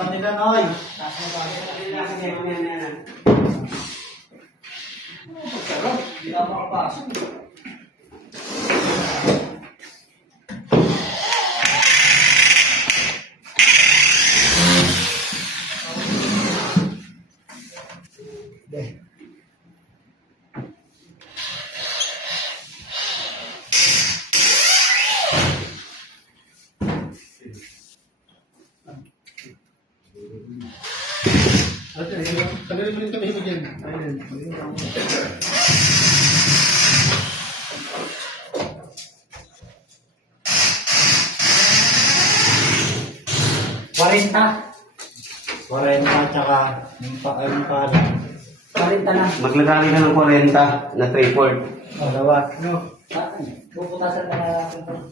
kanila, Noy. Taas mo pa. Sige, mamaya. Sarap. Hindi na makapasok. Kalirin mo rin kami mo dyan. Ayun. 40. 40 tsaka yung pala. 40 na. Maglagay ka ng 40 na 3/4. Dalawa. No. Puputasan na natin.